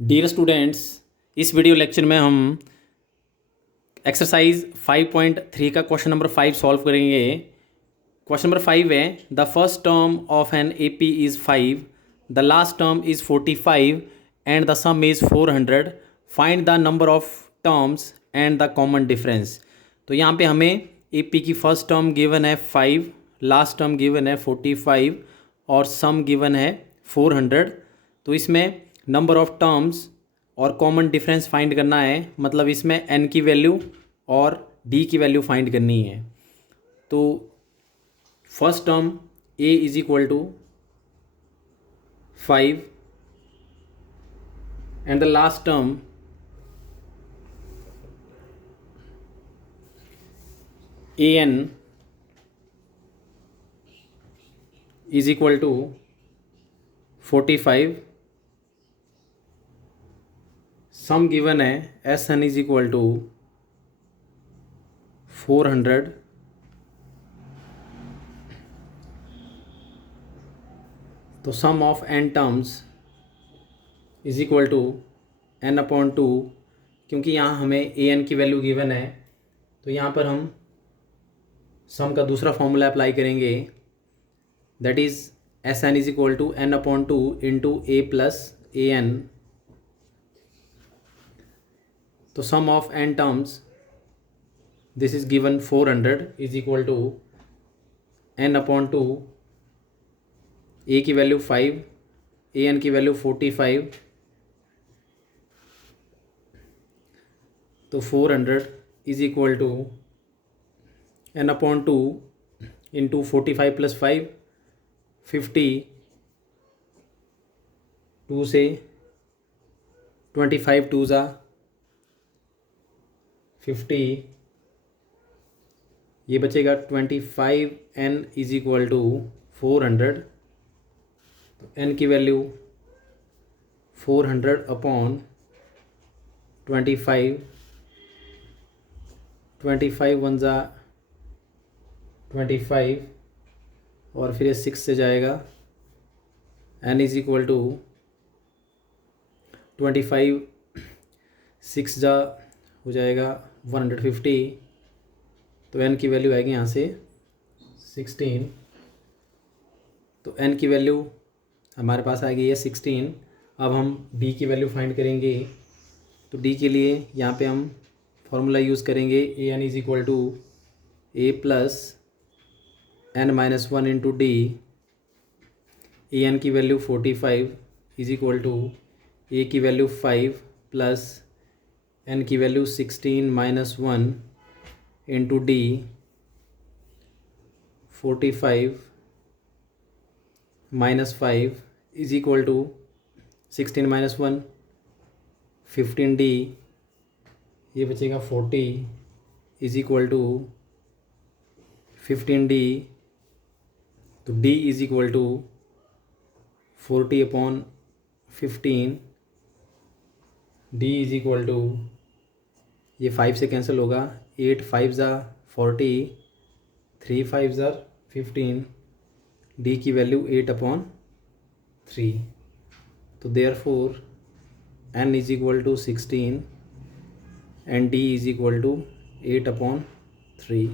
Dear students, इस video lecture में हम एक्सरसाइज 5.3 का क्वेश्चन नंबर 5 सॉल्व करेंगे। क्वेश्चन नंबर 5 है, the first term of an AP is 5, the last term is 45 and the some is 400, find the number of terms and the common difference. तो यहाँ पे हमें AP की first term given है 5, last term given है 45 और सम given है 400। तो इसमें नंबर ऑफ टर्म्स और कॉमन डिफरेंस फाइंड करना है, मतलब इसमें n की वैल्यू और d की वैल्यू फाइंड करनी है। तो first term a is equal to 5 and the last term an is equal to 45। Sum given है S N is equal to 400। तो sum of N terms is equal to N upon 2। क्योंकि यहाँ हमें A N की value given है, तो यहाँ पर हम सम का दूसरा फॉर्मूला अप्लाई करेंगे, that is S N is equal to N upon 2 into A plus A N. तो sum of N terms this is given 400 is equal to N upon 2, A की वैल्यू 5, ए एन की value 45। तो 400 is equal to N upon 2 into 45 plus 5 50, 2 से 25 2 ज़ा 50, ये बचेगा 25 N is equal to 400। तो N की वैल्यू 400 अपॉन 25, 25 1 ज़ा 25 और फिर ये 6 से जाएगा। एन इज इक्वल टू 25 6 जा हो जाएगा 150। तो एन की वैल्यू आएगी यहाँ से 16। तो एन की वैल्यू हमारे पास आएगी ये 16। अब हम डी की वैल्यू फाइंड करेंगे। तो डी के लिए यहाँ पे हम फॉर्मूला यूज़ करेंगे, A N is equal to A plus N minus 1 into D. A N की value 45 is equal to A की वैल्यू 5 प्लस एन की value 16 minus 1 into D. 45 minus 5 is equal to 16 minus 1 15 D, ये बचेगा 40 is equal to 15 D. तो D is equal to 40 upon 15। D is equal to, ये 5 से cancel होगा, 8 5 ज़ा 40, 3 5 ज़ा 15। डी की वैल्यू 8 अपॉन 3। तो therefore N is equal to 16 and D is equal to 8 upon 3।